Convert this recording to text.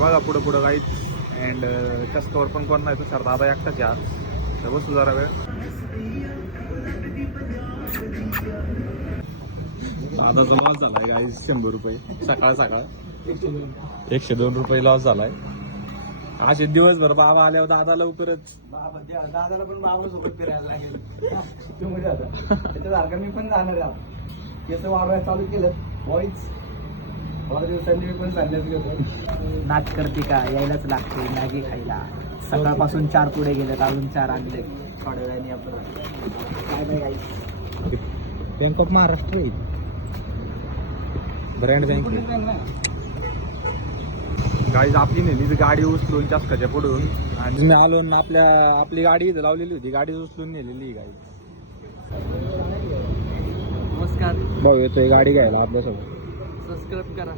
बघा पुढं पुढं काहीच. अँड कस्टमर पण कोण नाही, सर दादा एकटाच या. तर बसू जरा वेळ. दादाचा लॉस झालाय गाईज 100 रुपये सकाळ सकाळ. 102 रुपये लॉस झालाय. असे दिवसभर बाबा आल्यावर दादा लवकरच दादाला पण बाबा सोबत फिरायला लागेल. त्याच्यासारखं मी पण जाणार आहे. केस वाढवायला चालू केलं बॉईज. थोड्या दिवसांनी मी पण चालल्याच गेलो. नाच करते का यायलाच लागते मॅगी खायला. सकाळपासून 4 पुढे गेलेत, अजून 4 आणले. थोड्या वेळाने आपण काय नाही. Bank of Maharashtra brand bank guys. आपली नेहमीच गाडी उचलून चासकाच्या पुढून आणि मी आलो ना आपली गाडी इथं लावलेली होती, गाडी उचलून नेलेली गाडी. नमस्कार भाऊ येतोय गाडी घ्यायला आपल्यासोबत. सबस्क्राईब करा.